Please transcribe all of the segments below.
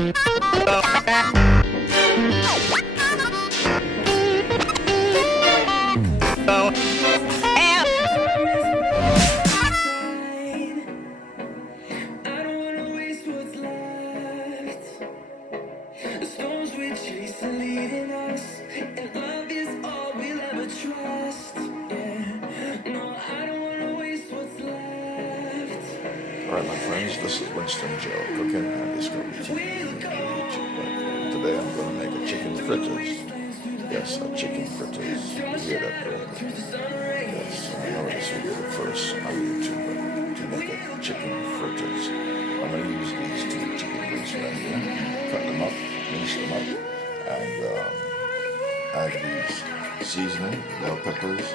Alright, my friends, this is Winston Joe cooking and Discovery TV YouTube. Today I'm going to make a chicken fritters. Yes, a chicken fritters. You hear that correctly? Yes, I know this will be the first on YouTube to make a chicken fritters. I'm going to use these two chicken breasts right here. Cut them up, mince them up, and add these seasoning, bell peppers,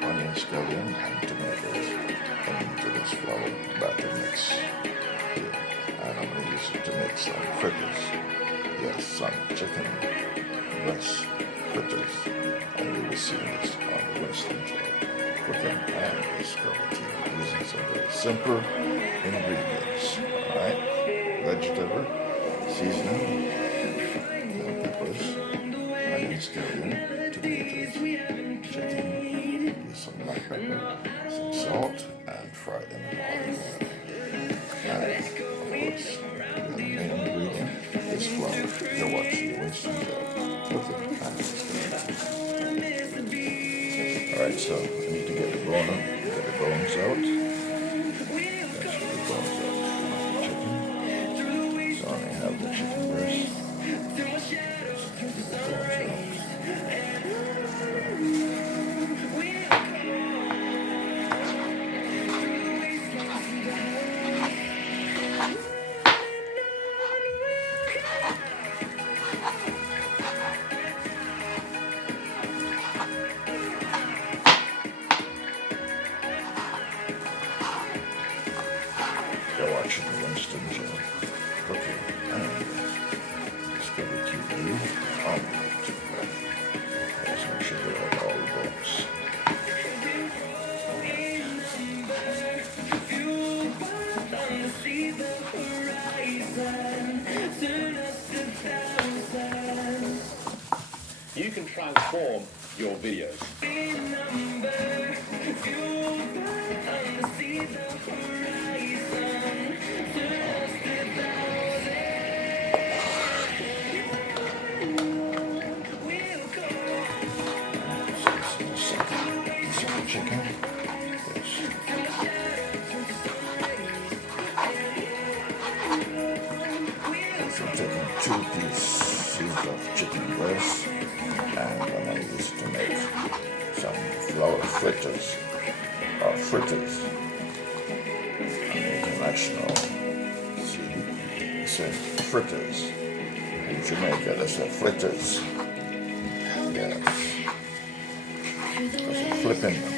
onion, scallion, and tomatoes into this flour batter mix here. And I'm going to use it to make some fritters. Yes, some chicken breast fritters. And you will see this on the Winston Joe Cooking and Discovery TV using some very simple ingredients. Alright? Vegetable, seasoning, bell peppers, onion, scallion, tomatoes, chicken, use some black pepper, some salt, and fry them in olive oil. And of course, the main ingredient is flour. You're watching Winston Joe Cooking and Discovery. Alright, so I need to get the bones out. That's the bones out of the chicken. So I have the chicken breast. Get the bones out. You're watching the Winston Joe Cooking and Discovery TV on YouTube. Let's make sure we have all the bones. You can transform your videos. Chicken. So I'm taking 2 pieces of chicken breast and I'm going to use it to make some flour fritters or fritters. International, see, it says fritters. In Jamaica, they say fritters. Yes. Because I'm flipping them.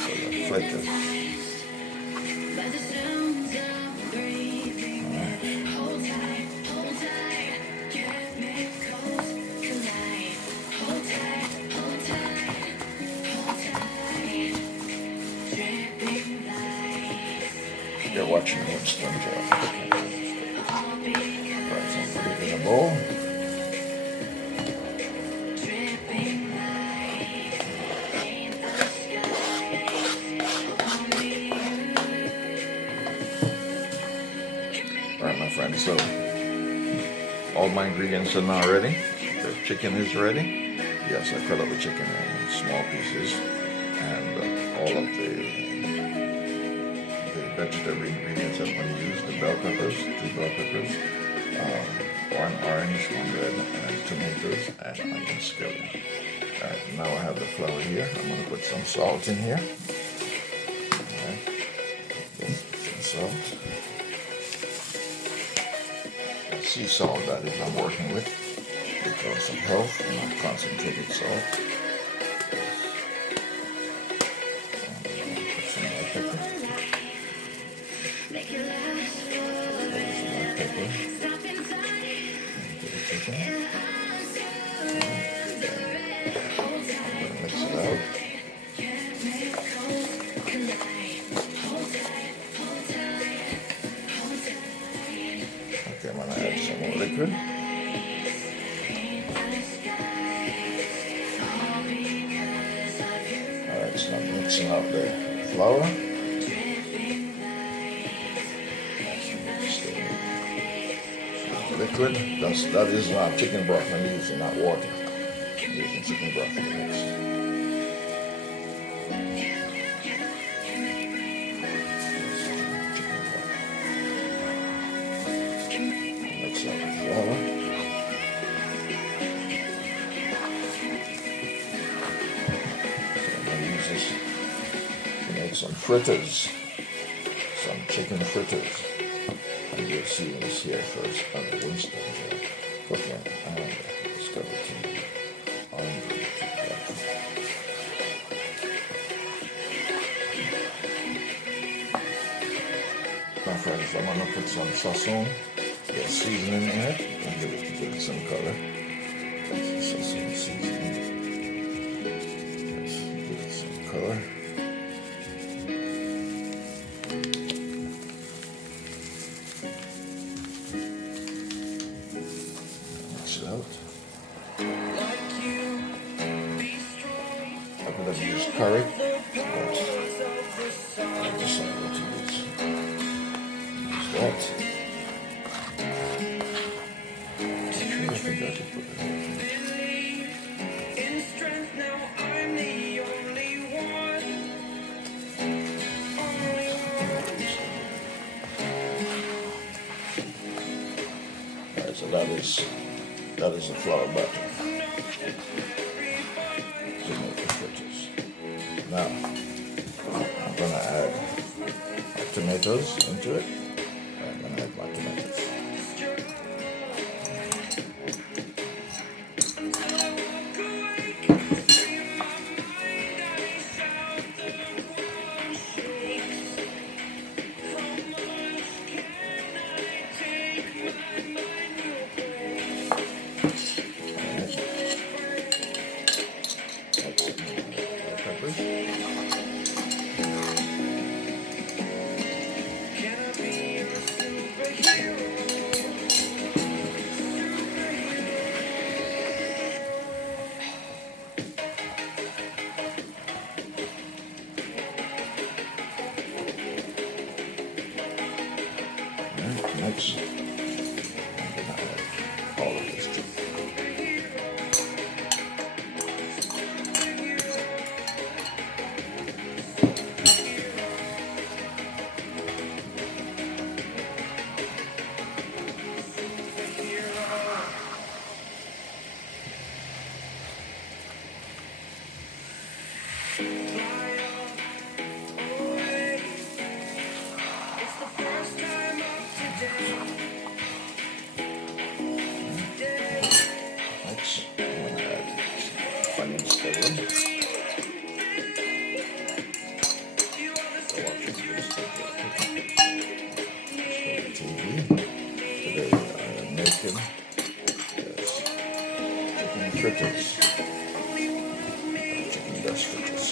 So they're fritters. You're watching Winston Joe. Right, so put it in a bowl. Alright, my friends, so all my ingredients are now ready. The chicken is ready. Yes, I cut up the chicken in small pieces, and all of the vegetable ingredients I'm going to use, the bell peppers, 2 bell peppers, 1 orange, 1 red, and tomatoes, and onion scallion. Alright, now I have the flour here. I'm going to put some salt in here. Alright, some salt. Sea salt, that is, I'm working with because of health, not concentrated salt. And put some black pepper. Put some black pepper. Put the chicken. Mix it out. It's not mixing out the flour. Liquid. That is chicken broth I'm using, not water. I'm using chicken broth for the mix. Mix out the flour. So I'm going to use this to make some fritters, some chicken fritters. And you'll see this here first on the Winston cooking and Discovery TV on YouTube platform. My friends, I'm going to put some sazon, the seasoning in it, and give it some color. Sazon seasoning. Let's give it some color. Out. I'm going to use curry. I'll decide what to use. Use that. I think I should put it in. Alright, so that is the flour batter to make the fritters. Now, I'm going to add my tomatoes into it. I'm going to add my tomatoes. Next, I'm going to add all of this chicken. Next, I'm going to add onion stirring. TV. Today I am making chicken fritters. Chicken breast fritters.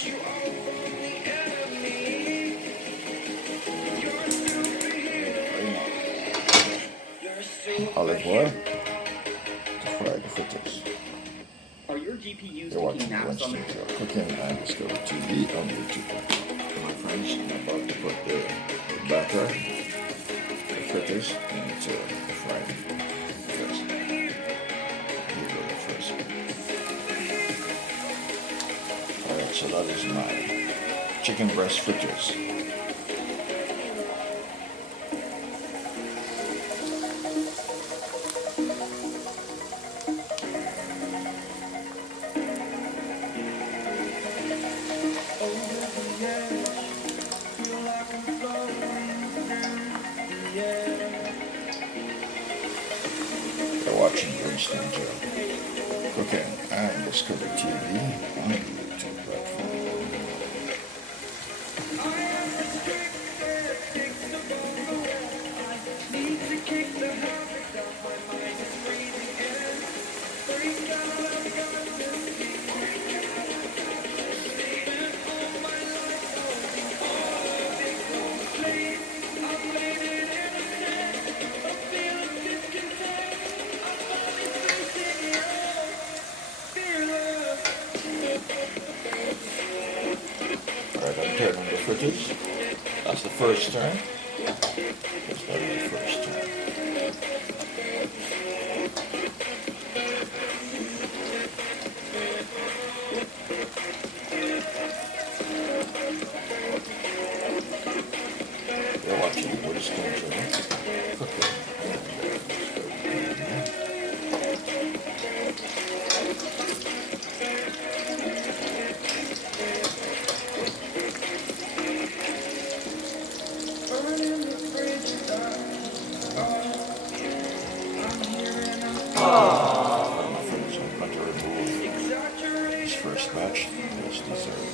Olive oil to fry the fritters. Are your GPUs You're watching taking naps on Winston the Joe Cooking and Discovery TV on YouTube. My friends, I'm about to put the batter, the fritters, into the frying first. Alright, so that is my chicken breast fritters. You're watching Winston Joe Cooking and Discovery TV on the YouTube platform. turn on the fritters. That's the first turn. That's the first turn. You're watching Winston Joe cooking. My friends, I'm going to remove this first batch as dessert.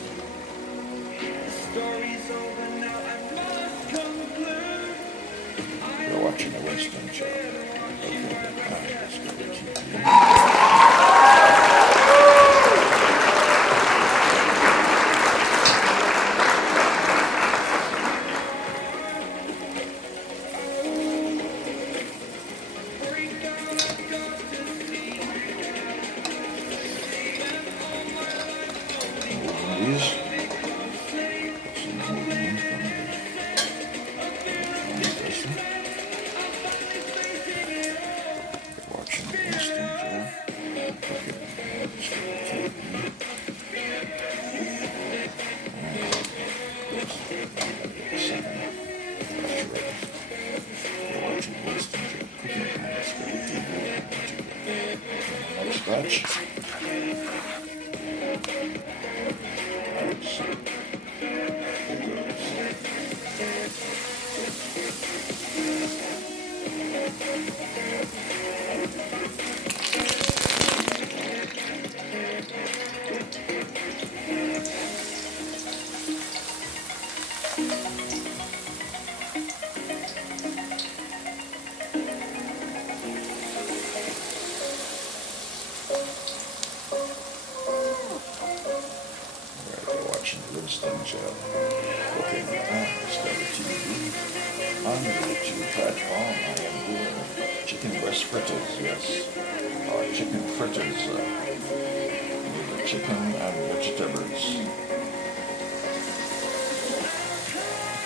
You're watching the Winston Show. Okay, let's go to TV. These. Watching Winston Joe. Next batch. Watching Winston Joe cooking on Discovery TV. On the YouTube platform, I am doing chicken breast fritters, yes. Chicken fritters. Chicken and vegetables.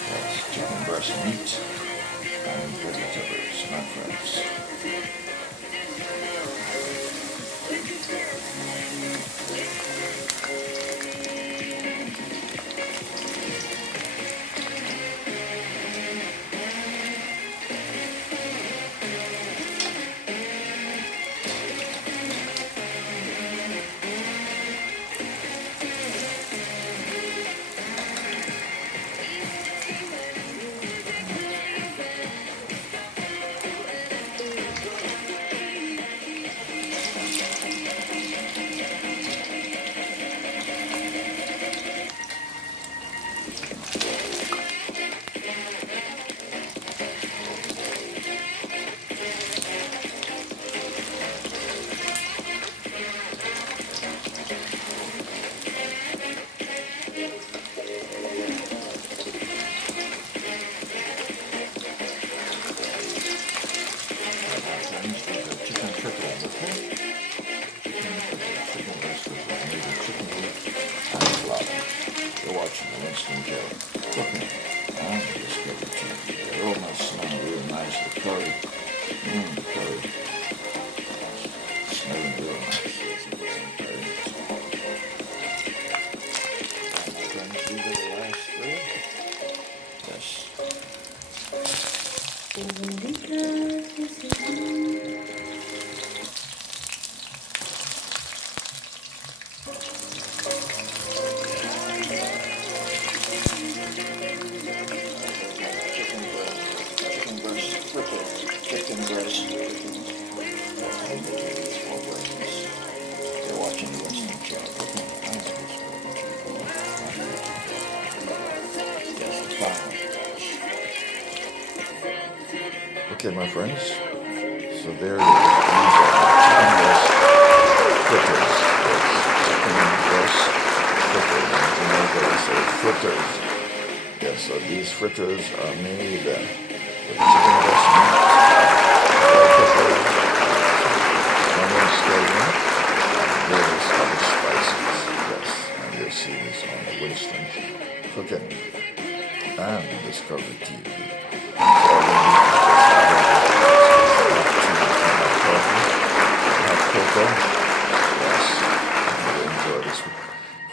That's chicken breast meat and vegetables, my friends. You're watching the Winston Joe cooking on Discovery TV. The aroma smelling real nice. The curry, the curry, smelling real nice. My friends, these are the last three. Yes. Chicken breast. You're watching the Winston Show cooking. Okay, my friends. So there it is. These are chicken breast fritters. Chicken breast fritters. In Jamaica, they say fritters. Yes, so these fritters are made with chicken breast meat, bell pepper, onion scallion, various other spices. Yes, and you'll see this on the Winston Cooking and Discovery TV. So all you need is have cocoa. Yes, and you enjoy this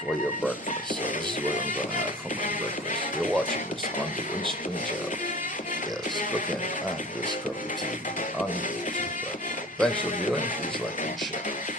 for your breakfast. So this is what I'm gonna have for my breakfast. You're watching this on Winston Joe. Yes, Cooking and Discovery TV on YouTube. Thanks for viewing. Please like and share.